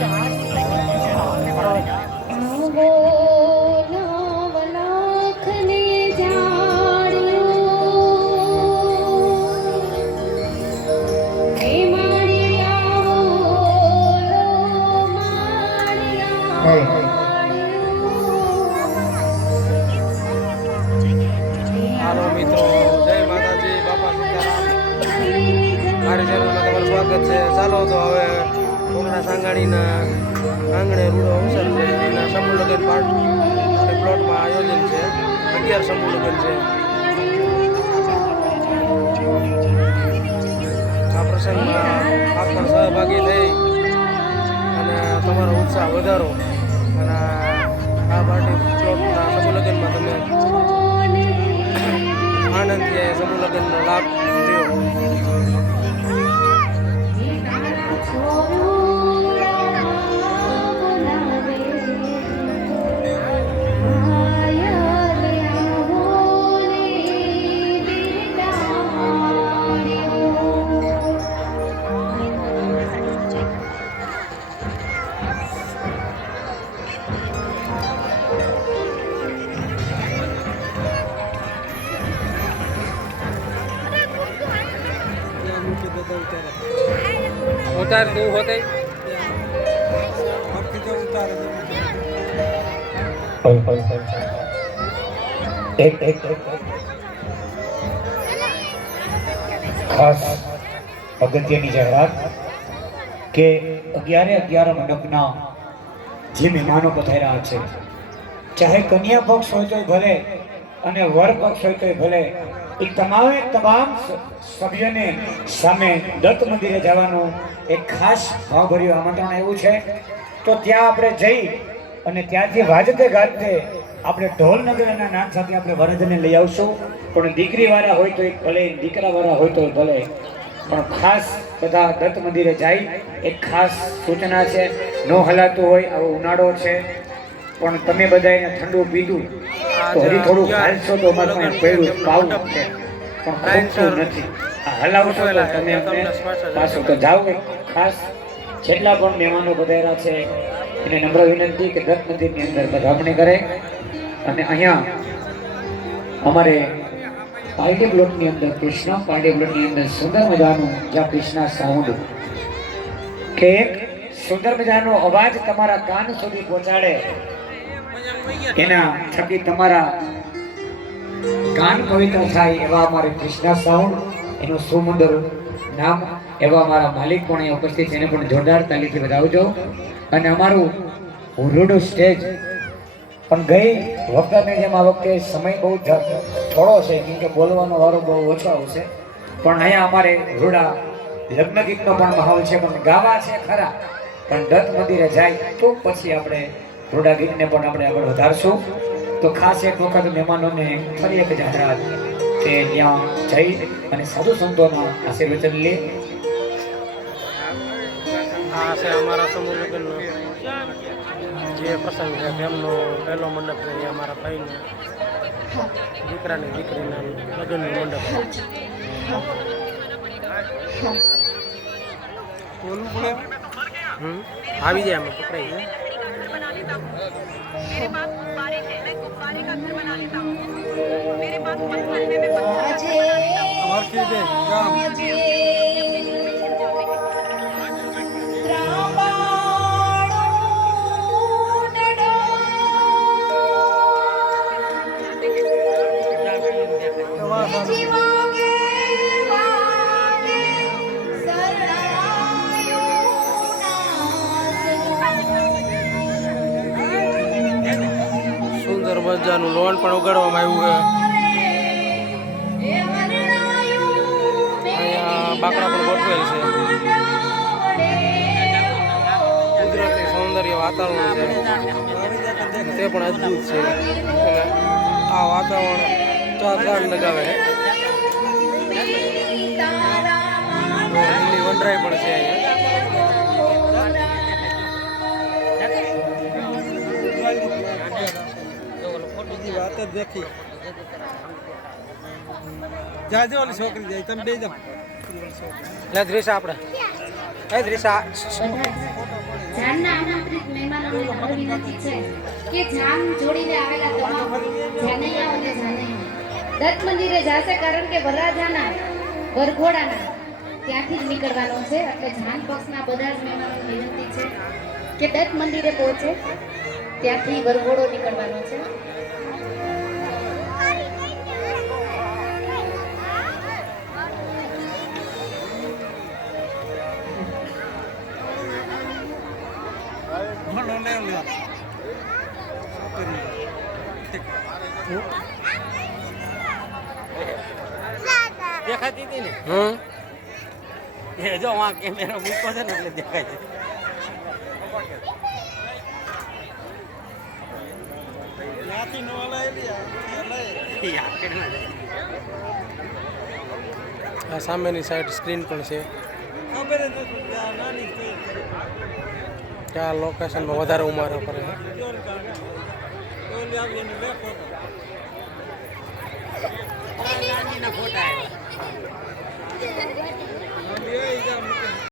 હાલો મિત્રો, જય માતાજી, બાપા સીતારામ. મારી ચેનલમાં તમારું સ્વાગત છે. ચાલો તો હવે કોકના સાંગાણીના આંગણે રૂડો અવસર છે. એના સમૂહ લગ્ન પ્લોટમાં આયોજન છે. 11 સમૂહ લગ્ન છે. આ પ્રસંગમાં આખા સહભાગી થઈ અને તમારો ઉત્સાહ વધારો અને આ પાર્ટી પ્લોટના સમૂહ લગ્નમાં તમે આનંદથી સમૂહ લગ્નનો લાભ લ્યો. उतार दो होते ખાસ અગત્યની જાહેરાત કે 11 મંડપના જે મહેમાનો પધાર્યા છે, ચાહે કન્યા પક્ષ હોય તો ભલે અને વર પક્ષ હોય તો ભલે, એ તમામ સભ્યોને સામે દત્ત મંદિરે જવાનું એક ખાસ ભાવભર્યું આમંત્રણ એવું છે. તો ત્યાં આપણે જઈ અને ત્યાંથી વાજતે ગાજતે આપણે ઢોલ નગરના નામ સાથે આપણે વરદને લઈ આવશું. પણ દીકરીવાળા હોય તો ભલે, દીકરાવાળા હોય તો ભલે, પણ ખાસ બધા દત્ત મંદિરે જાય. એક ખાસ સૂચના છે, ન હલાતું હોય, આવો ઉનાળો છે, પણ તમે બધાને ઠંડુ પીધું તો હજી થોડું હાલશો તો અમારે પણ પહેલું પાવું છે, પણ ખૂટતું નથી. હલાવશો તો તમે અમને પાછું તો જાઓ. ખાસ જેટલા પણ મહેમાનો પધાર્યા છે એને નમ્ર વિનંતી કે દત્ત મંદિરની અંદર પધરામણી કરે. અને અહીંયા અમારે પાર્ટી બ્લોકની અંદર, કૃષ્ણ પાર્ટી બ્લોકની અંદર સુંદર મજાનું જ્યાં કૃષ્ણા સાઉન્ડ કે એક સુંદર મજાનો અવાજ તમારા કાન સુધી પહોંચાડે, એના થકી તમારા કાન પવિત્ર થાય એવા અમારે કૃષ્ણા સાઉન્ડ, એનું સુમંદર નામ એવા અમારા માલિક પણ અહીં ઉપસ્થિત છે, એને પણ જોરદાર તાલીથી વધાવજો. અને અમારું રૂડું સ્ટેજ પણ ગઈ વખતે જેમ આ વખતે સમય બહુ થોડો છે, કેમ કે બોલવાનો વારો બહુ ઓછો આવશે. પણ અહીંયા અમારે રૂડા લગ્ન ગીતનો પણ માહોલ છે, પણ ગાવા છે ખરા, પણ દત્ત મંદિરે જાય તો પછી આપણે રૂડા ગીતને પણ આપણે આગળ વધારશું. તો ખાસ એક વખત મહેમાનોને ફરી એક જાહેરાત કે ત્યાં જઈ અને સાધુ સંતોના આશીર્વચન લે. આ છે અમારા સમૂહ લગ્નનો જે પ્રસંગ છે, તેમનો પહેલો મંડપ છે. એ અમારા ભાઈને દીકરાની દીકરીના લગ્નનો મંડપ આવી જાય, અમે પકડાઈ જાય. સુંદર મજાનું લોન પણ ઉગાડવામાં આવ્યું છે. અહીંયા બાકડા પણ ગોઠવેલ છે. કુદરતી સૌંદર્ય વાતાવરણ છે, તે પણ અદ્ભુત છે. અને આ વાતાવરણ ચાર લગાવે છે. લીલી વનરાઈ પણ છે અહીંયા. વાત જ દેખી જાજે ઓલી છોકરી જાય, તમે બે જાઓ. લે દ્રિશા, આપણે એ દ્રિશા જાનના આમંત્રિત મહેમાનોને નમ્ર વિનંતી છે કે જાન જોડીને આવેલા તમામ જાનૈયાઓ અને જાનૈયા દત્ત મંદિરે જશે, કારણ કે વરરાજાના વરઘોડાના ત્યાંથી જ નીકળવાનો છે. એટલે જાન પક્ષના બધા જ મહેમાનોને વિનંતી છે કે દત્ત મંદિરે પહોંચે, ત્યાંથી વરઘોડો નીકળવાનો છે. દેખાતી હતી ને એ જો આ કેમેરો મૂક્યો છે ને એટલે દેખાય છે. આ સામેની સાઈડ સ્ક્રીન પણ છે કે આ લોકેશનમાં વધારે ઉમારો કરે છે. ફોટા